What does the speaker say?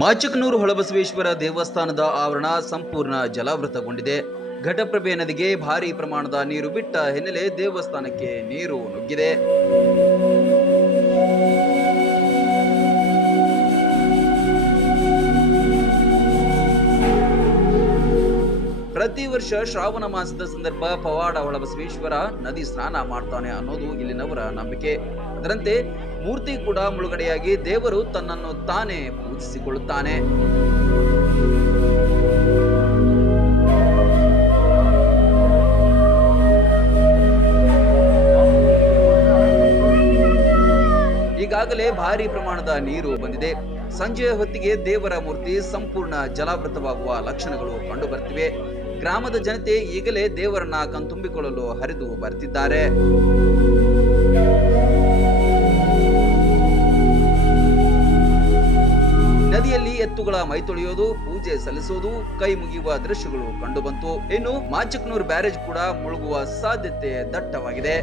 ಮಾಚಕನೂರು ಹೊಳಬಸವೇಶ್ವರ ದೇವಸ್ಥಾನದ ಆವರಣ ಸಂಪೂರ್ಣ ಜಲಾವೃತಗೊಂಡಿದೆ. ಘಟಪ್ರಭೆ ನದಿಗೆ ಭಾರೀ ಪ್ರಮಾಣದ ನೀರು ಬಿಟ್ಟ ಹಿನ್ನೆಲೆ ದೇವಸ್ಥಾನಕ್ಕೆ ನೀರು ನುಗ್ಗಿದೆ. ಪ್ರತಿ ವರ್ಷ ಶ್ರಾವಣ ಮಾಸದ ಸಂದರ್ಭ ಪವಾಡ ಹೊಳಬಸವೇಶ್ವರ ನದಿ ಸ್ನಾನ ಮಾಡ್ತಾನೆ ಅನ್ನೋದು ಇಲ್ಲಿನವರ ನಂಬಿಕೆ. ಅದರಂತೆ ಮೂರ್ತಿ ಕೂಡ ಮುಳುಗಡೆಯಾಗಿ ದೇವರು ತನ್ನನ್ನು ತಾನೇ ಪೂಜಿಸಿಕೊಳ್ಳುತ್ತಾನೆ. ಈಗಾಗಲೇ ಭಾರಿ ಪ್ರಮಾಣದ ನೀರು ಬಂದಿದೆ. ಸಂಜೆಯ ಹೊತ್ತಿಗೆ ದೇವರ ಮೂರ್ತಿ ಸಂಪೂರ್ಣ ಜಲಾವೃತವಾಗುವ ಲಕ್ಷಣಗಳು ಕಂಡು ಬರ್ತಿವೆ. ಗ್ರಾಮದ ಜನತೆ ಈಗಲೇ ದೇವರನ್ನ ಕಣ್ತುಂಬಿಕೊಳ್ಳಲು ಹರಿದು ಬರ್ತಿದ್ದಾರೆ. ನದಿಯಲ್ಲಿ ಎತ್ತುಗಳ ಮೈತೊಳೆಯೋದು, ಪೂಜೆ ಸಲ್ಲಿಸೋದು, ಕೈ ಮುಗಿಯುವ ದೃಶ್ಯಗಳು ಕಂಡುಬಂತು. ಇನ್ನು ಮಾಚಕನೂರು ಬ್ಯಾರೇಜ್ ಕೂಡ ಮುಳುಗುವ ಸಾಧ್ಯತೆ ದಟ್ಟವಾಗಿದೆ.